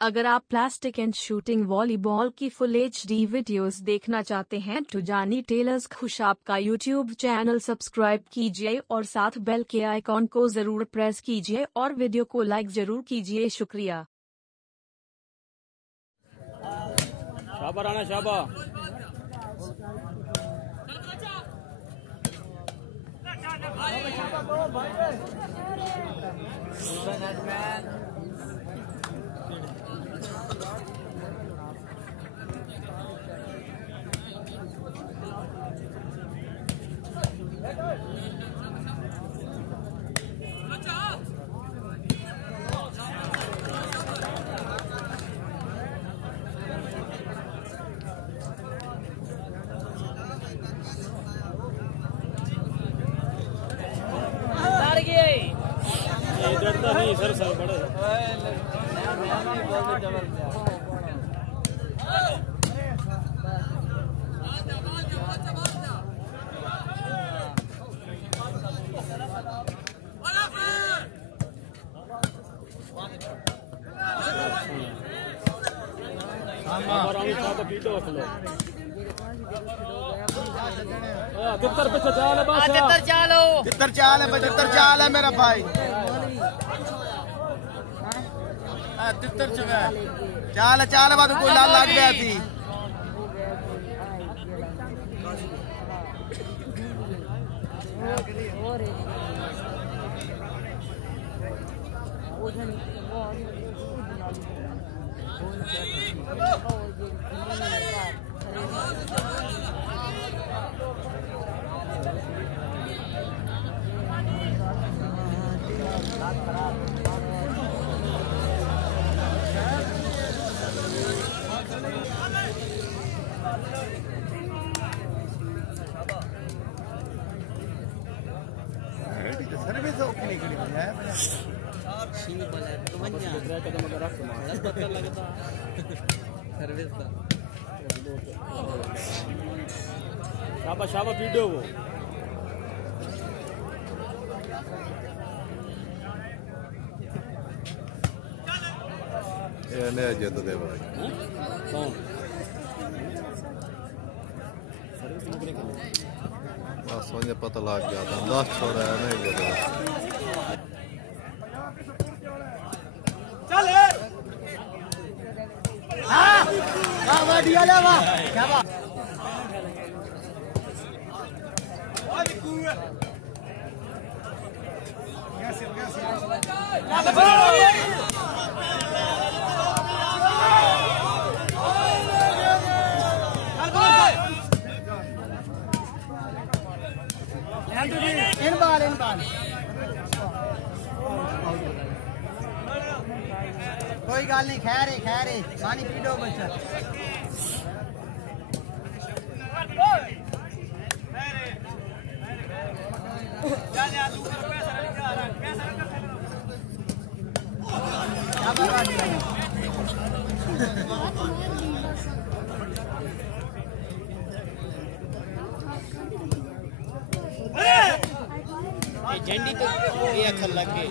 अगर आप plastic and shooting volleyball की फुल HD वीडियोस देखना चाहते हैं तो जानी टेलर्स खुशाब का यूट्यूब चैनल सब्सक्राइब कीजिए और साथ बेल के आइकॉन को जरूर प्रेस कीजिए और वीडियो को लाइक जरूर कीजिए। शुक्रिया। शाबा राणा शाबा। डरता नहीं सर सर बड़े तितर पे चाल है बस तितर चालो तितर चाल है मेरा भाई तितर चुका चाल चाल बाद कोई लाल लग गया थी सर्विस ओके है सर्विस शाबा शाबा वीडियो वो ये नया जेत दे भाई कौन सर्विस निकले बस मुझे पता लग गया था 10 छोड़ा है नहीं गया चल हां वाह दिया ले वाह क्या बात इन बाल कोई गल नहीं खैर है पानी पी लो बच्चा झंडी तो ये अच्छा लगे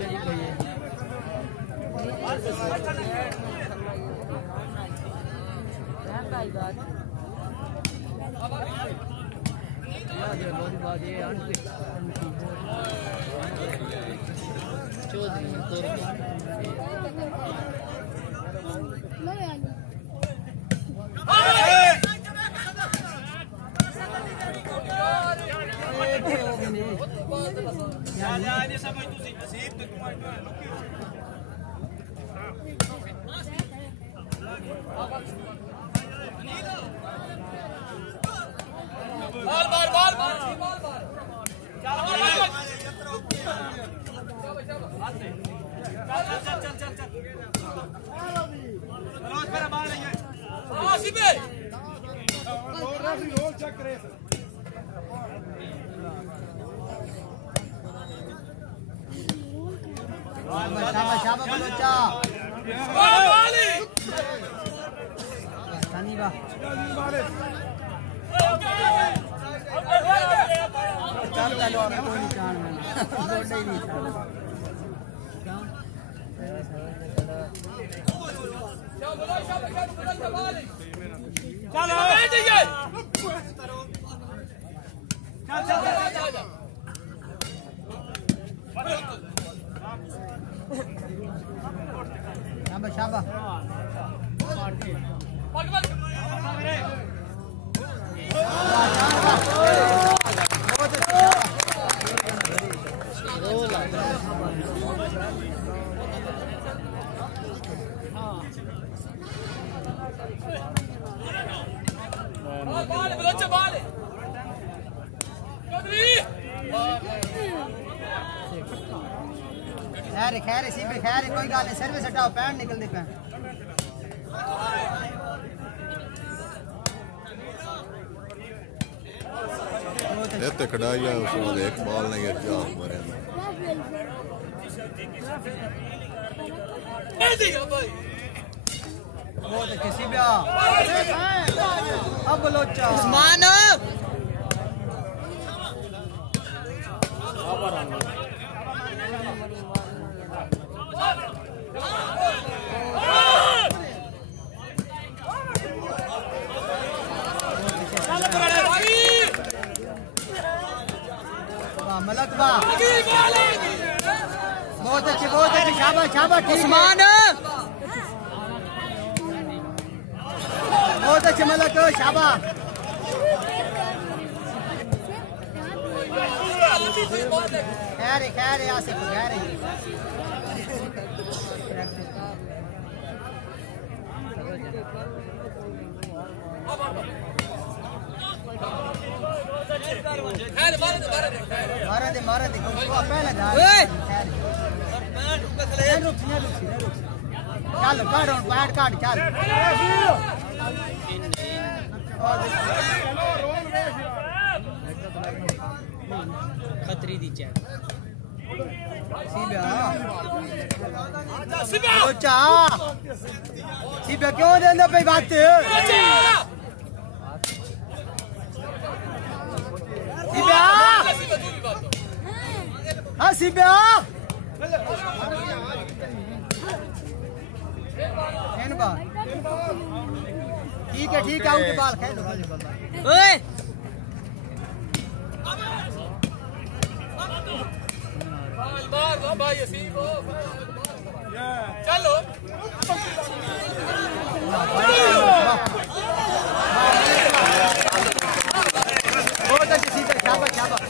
शाबाश खैर इसी पे खैर कोई गल नहीं सर्विस हटाओ पैन निकलते पे ये तो कढ़ाई है उसमें एक बॉल नहीं है जा मरे बहुत किसी भी अब लोचा उस्मान मलक बा बहुत अच्छी शाबाश शाबाश उस्मान बहुत अच्छे मलक शाबाश खैर आसिफ खैर मारा दे पहले चल काट बैट काट चल खतरी दी चैक सीबा क्यों देंदा पे बात सीबा हाँ सीबा ठीक है उनके बाल खेल ओए चलो बहुत अच्छी सीधा शाबाश शाबाश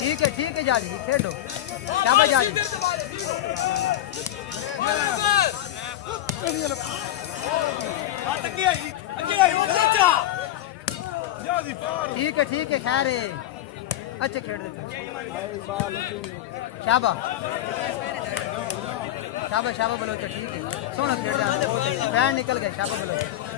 ठीक है जाजी खेलो शाबाश जाजी ठीक है खैर अच्छे खेल देते शाबाश बलोचा ठीक है सोना खेल जाते पैर निकल गए शाबाश बलोचा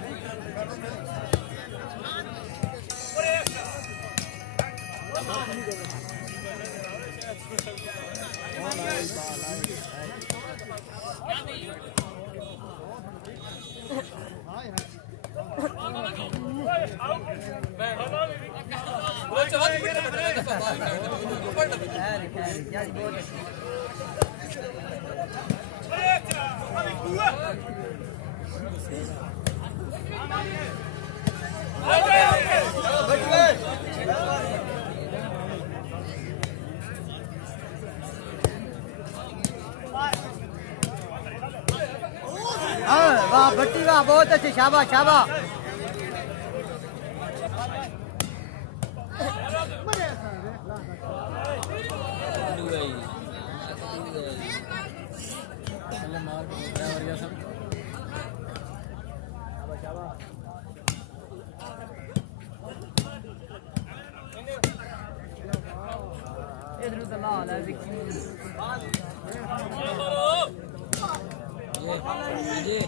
वाह भट्टी वाह बहुत अच्छे शाबाश शाबाश ये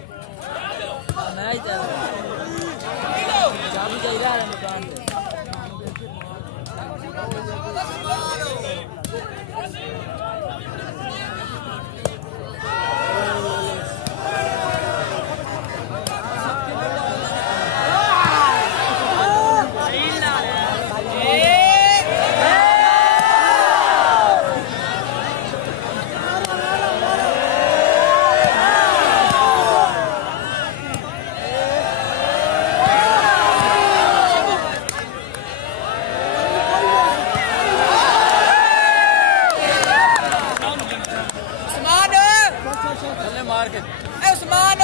मार के उस्मान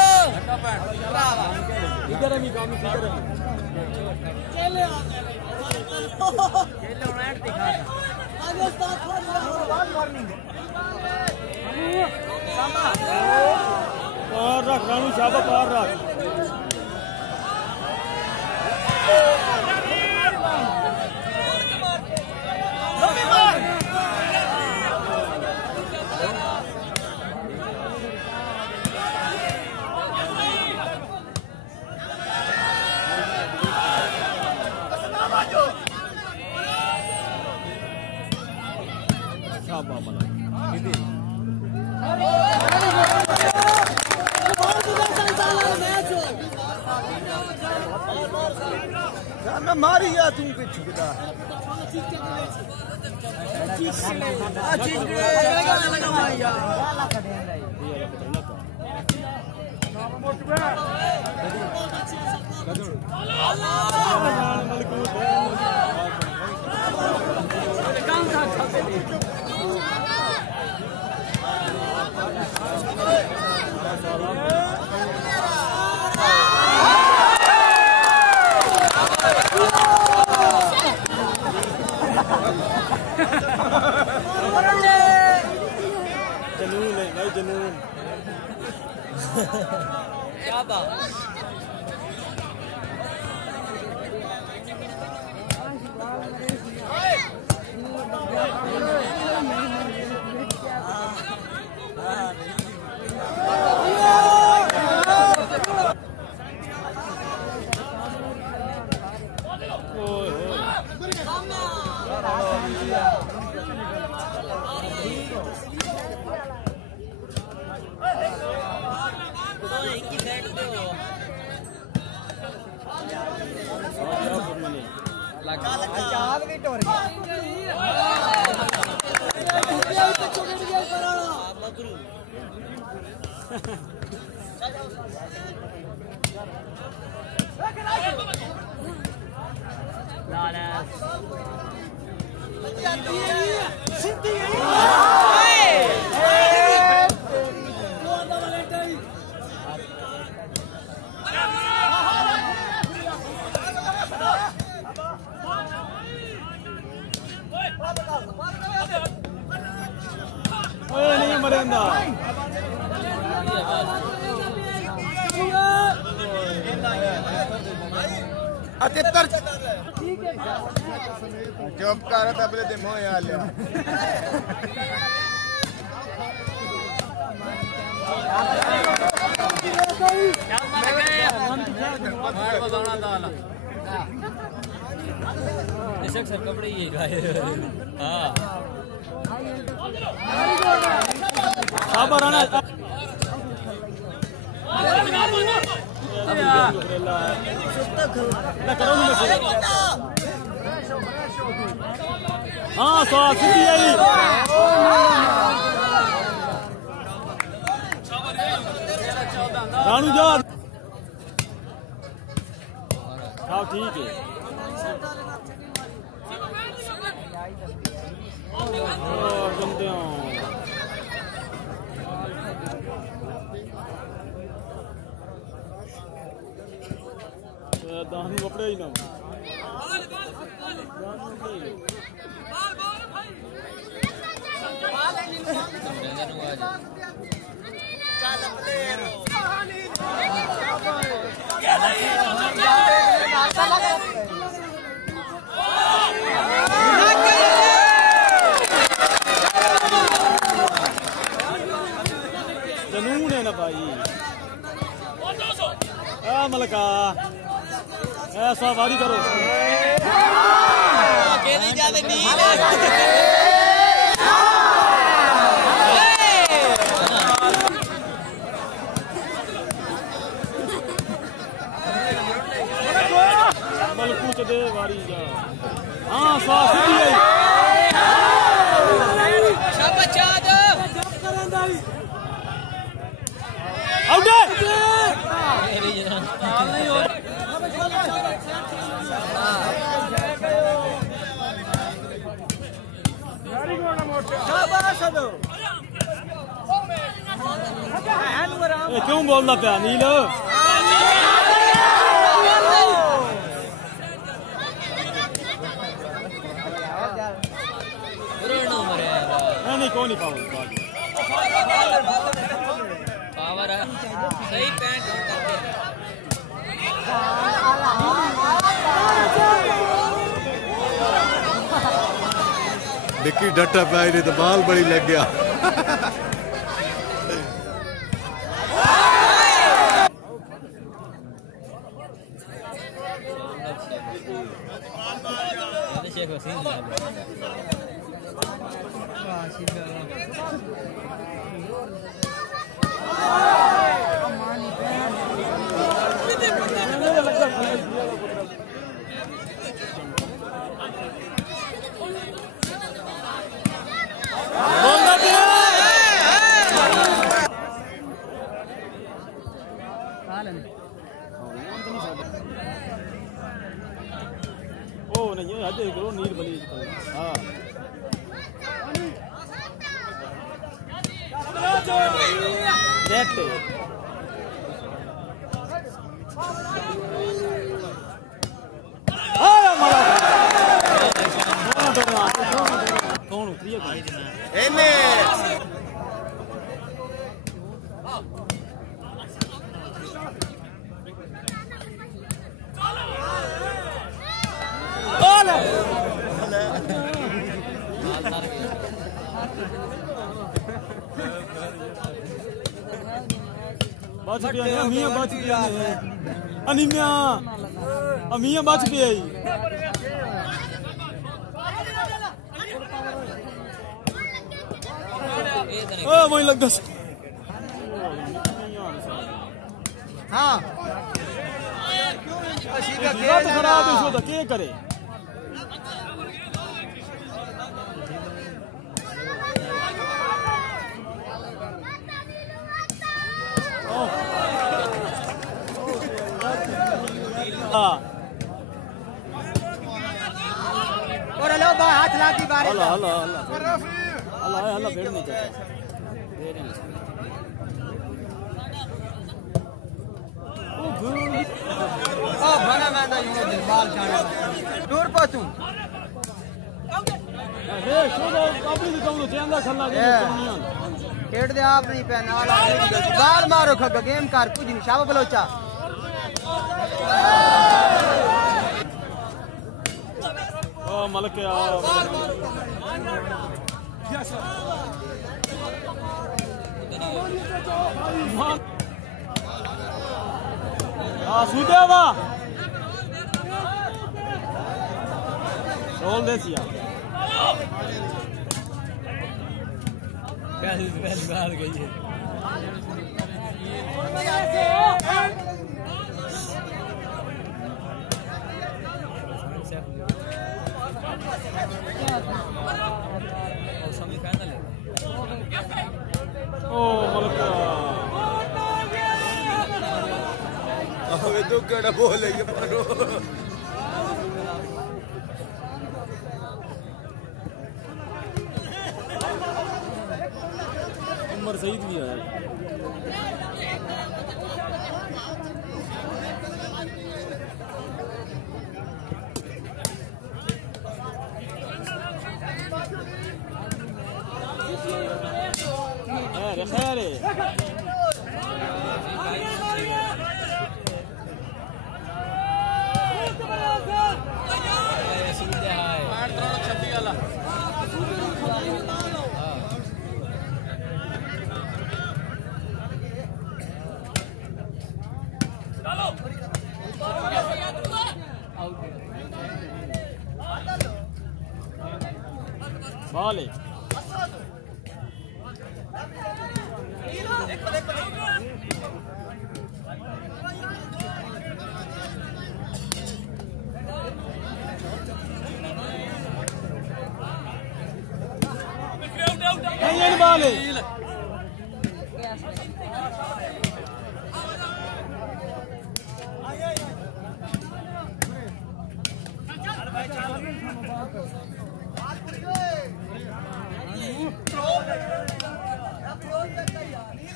इधर है काम इधर है चले रोमांट दिखा आगे उस्ताद बाद वार्निंग सामा पार रख रानू शाबा पार रख मैं मारी या तुम पे झुकदा जनून है भाई जनून क्या बात नहीं मरेंदा चुप कर तबले ते मोह आ लिया सर कपड़े ये हाँ राणा हाँ सीधी आई रानू जा हाँ ठीक है सुनते हो दानी कपड़े ही ना जनून है ना भाई मलका ऐसा वारी करो मलकू दे वारी जा हाँ सीधी आई क्यों बोलता पिया नील नहीं कौन नहीं पावर है सही पैंट डिक्की डट्टा पाई नहीं तो बाल बड़ी लग गया शेख वसीम ओ नहीं है हद करो नील बली हां नेट हां मारा कौन उतरी है एने बच गया मियां बच गया अनिमिया मियां बच गया ओ वही लग दस हां तो खराब है शो क्या करे और लो बा हाथ लाती बारे हल्ला हल्ला हल्ला हल्ला हल्ला बैठ नहीं जाता ओ बना मैं तो यूं दिल बाल जाने दूर पहुंचूं ए शो दो काबली तो तुम चंदा खल्ला दे खेड दे आप नहीं पहना वाला बाल मारो खग गेम कर कुछ नहीं शाबा बलोचा ओ मलक सुदेवा रोल देसिया पहली बार गई है सेमीफाइनल है ओ मलक अबे तो केड़ा बोलेंगे परो उमर सईद भी है खैर Vale. Hang vale.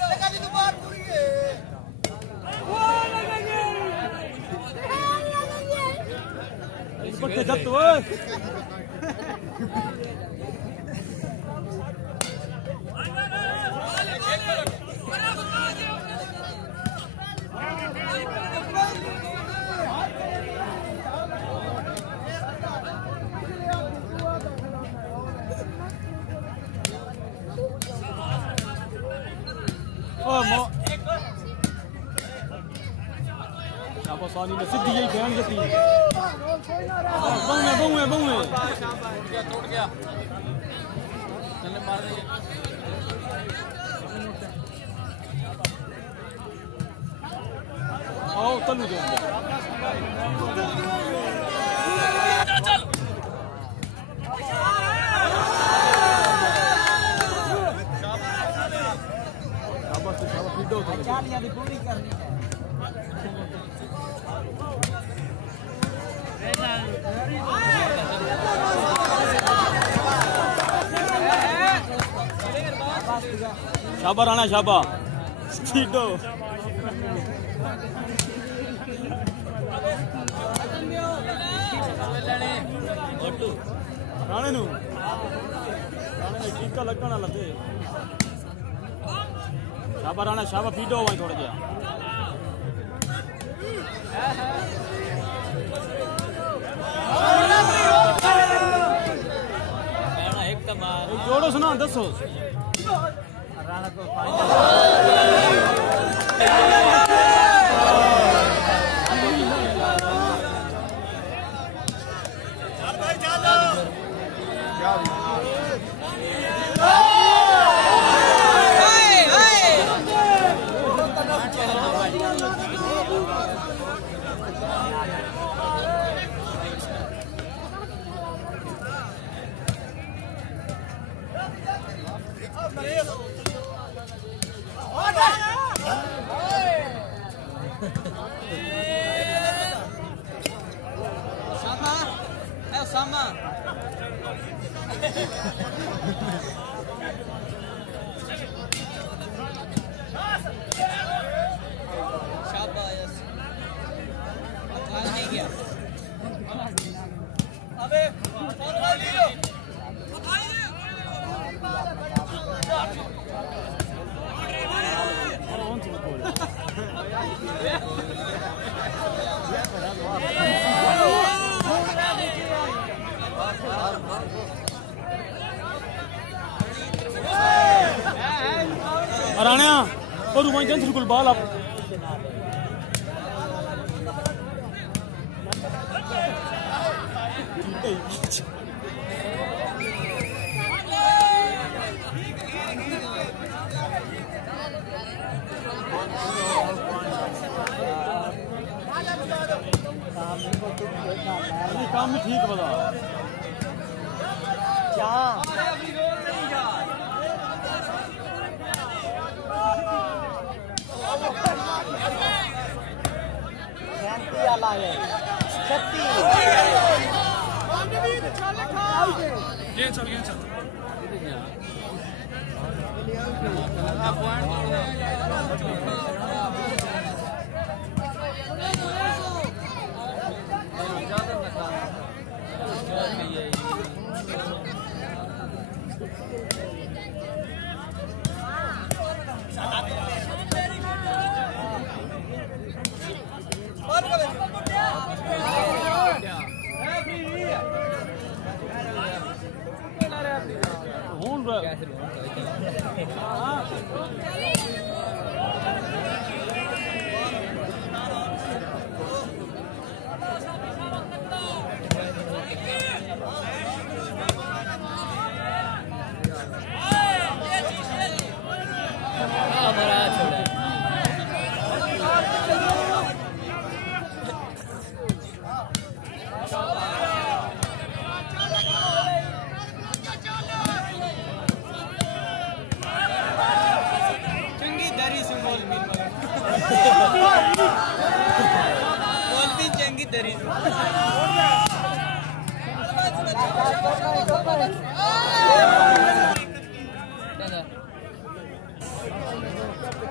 लगा दी तो बात पूरी है जत ओए apa Sani ने सीधी यही बहन जती बहुए टूट गया चलने मार दे आओ तनु दे चल शाबाश पीडो तो चालियां दी पूरी करनी है शाबा राणा शाबा सीधो राणे नु टीका लगना लते शाबा राणा शाबा पीडो वहीं थोड़ा जा एक कमाल जोड़ो सुना दसो राणा को sama शाबाश आज नहीं गया अबे राणा और वहीं जंत बिल्कुल बाल आप काम भी ठीक बता क्या शांति वाला है शक्ति ये चल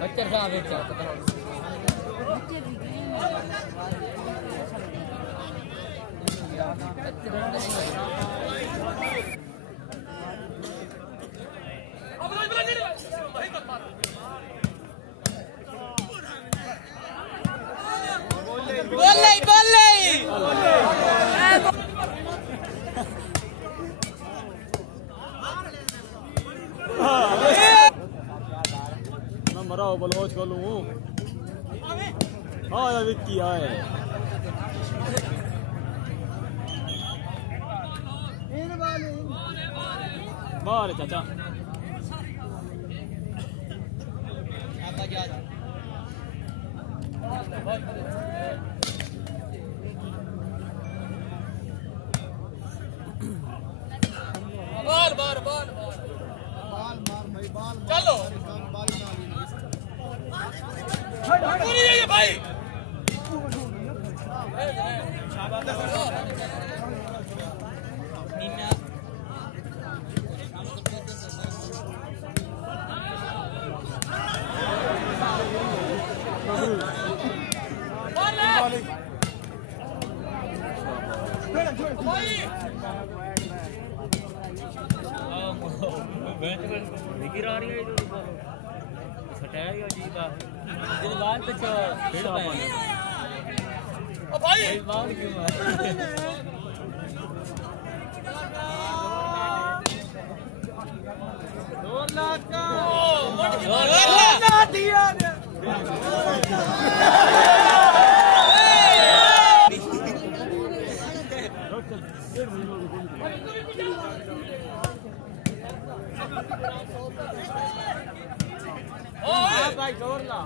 बच्चा साहब बच्चा मैं मरा हो बलोच कर लूँ। हाँ यार विक्की आए। बाहर चाचा। चलो भाई गिरा रही है जो सटाया जी का दिन बाद कुछ फिर पाएंगे ओ भाई बाद क्यों है दिया भाई जोर ला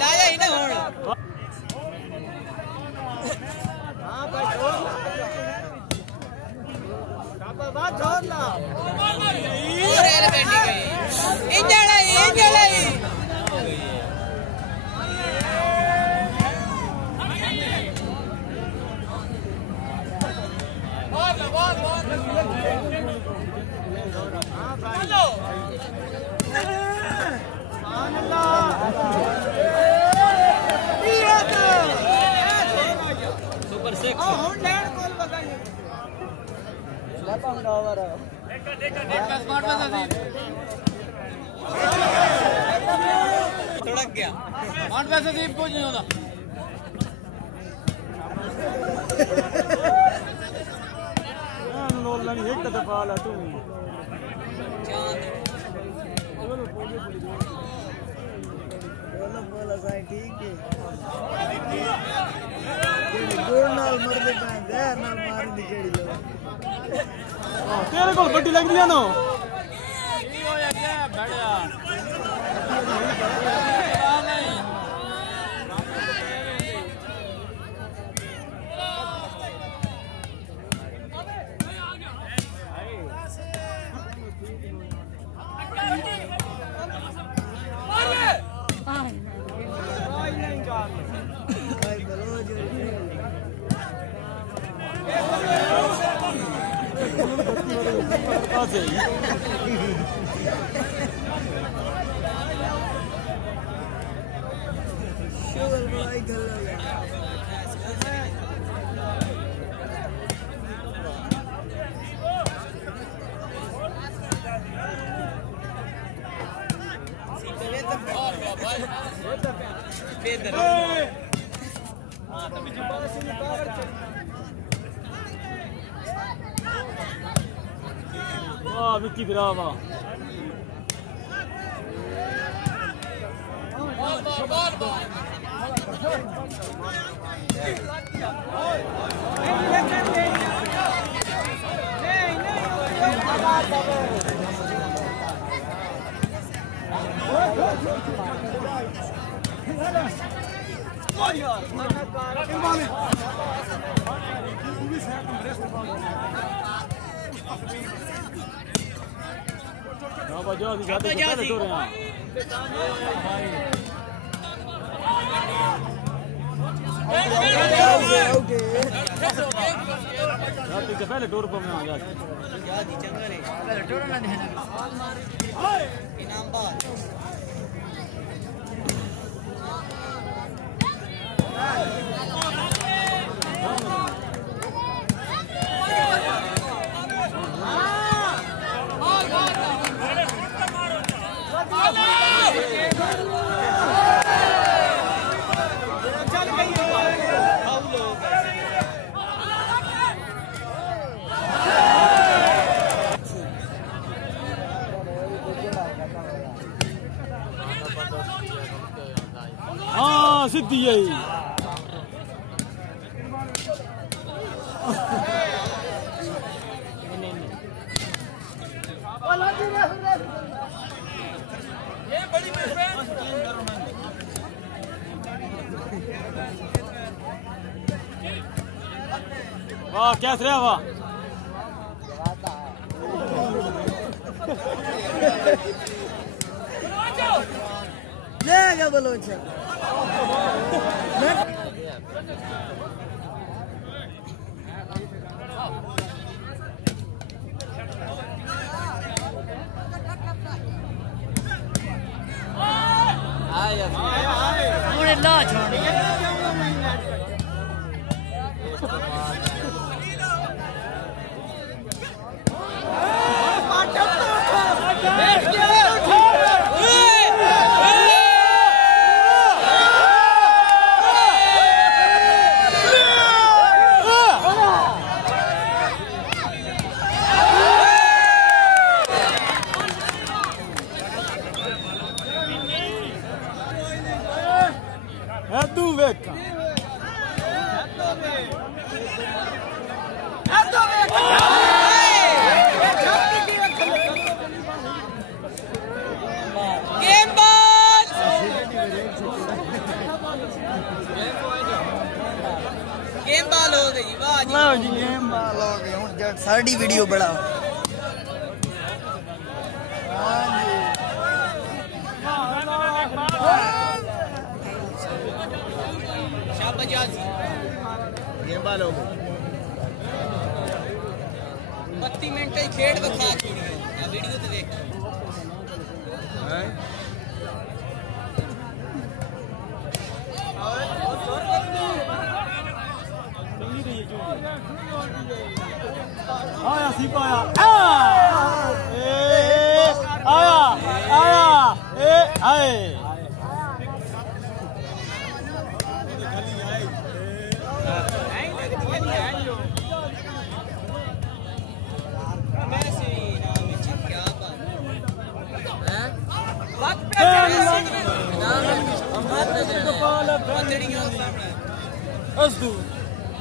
लाया ही ना हां भाई जोर ला कापा बात जोर ला रेल बैठी गई इंजन बोल हेलो सुपर 6 थोड़ा गया 8 पैसे दीप कुछ नहीं होता एक दफा ला तू बोला साईं ठीक है गोल नाल मर दे पैंदे नाल मार दी केड़ी लो तेरे को बड्डी लग रही है ना की हो गया बढ़िया वाह विक्की ब्रावा पहले टूर पर में आ जा हाँ सीधी है वाह क्या रहा वाह क्या बोलो तू वेख साड़ी वीडियो बड़ा गेम बाल हो गई 32 मिनट ही खेड दिखा वीडियो तो देख आया सीपा आया आया ए आए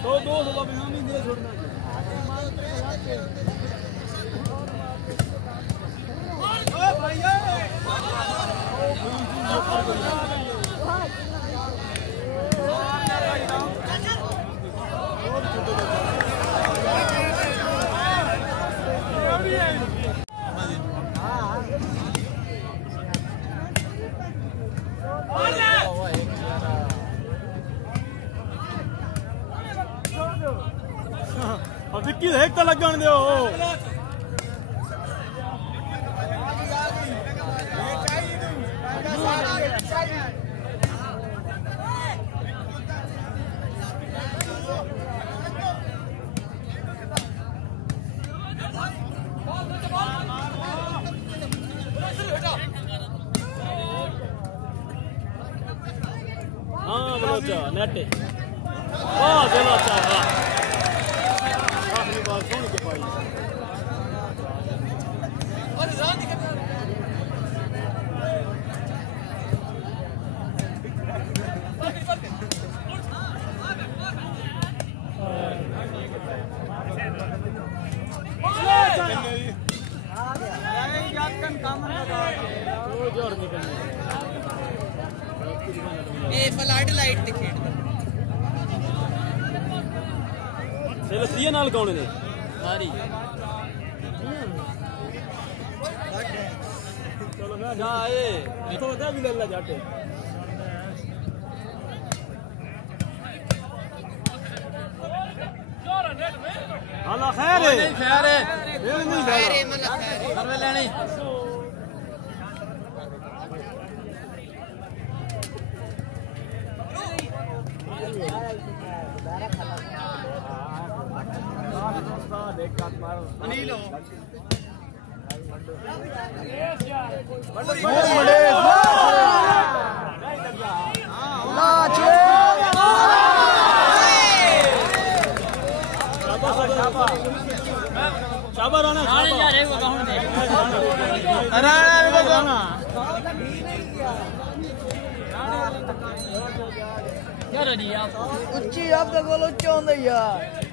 तो दो हम ही दे छोड़ना विक्की एक तो लगन दो हाँ बलोचा नेटे वाह बलोचा वाह आखिरी बार कौन के पाई फ्लड लाइट दिखे नाल कौन ने सारी चलो मैं जा ए तो दा भी ले ला जाटे अल्लाह खैर है खैर है खैर है मतलब खैर करवे लेनी अनिल शाबाश राणा यार एक बताऊं दे राणा चलो जी आप उच्ची आप तो बोलो चौंद यार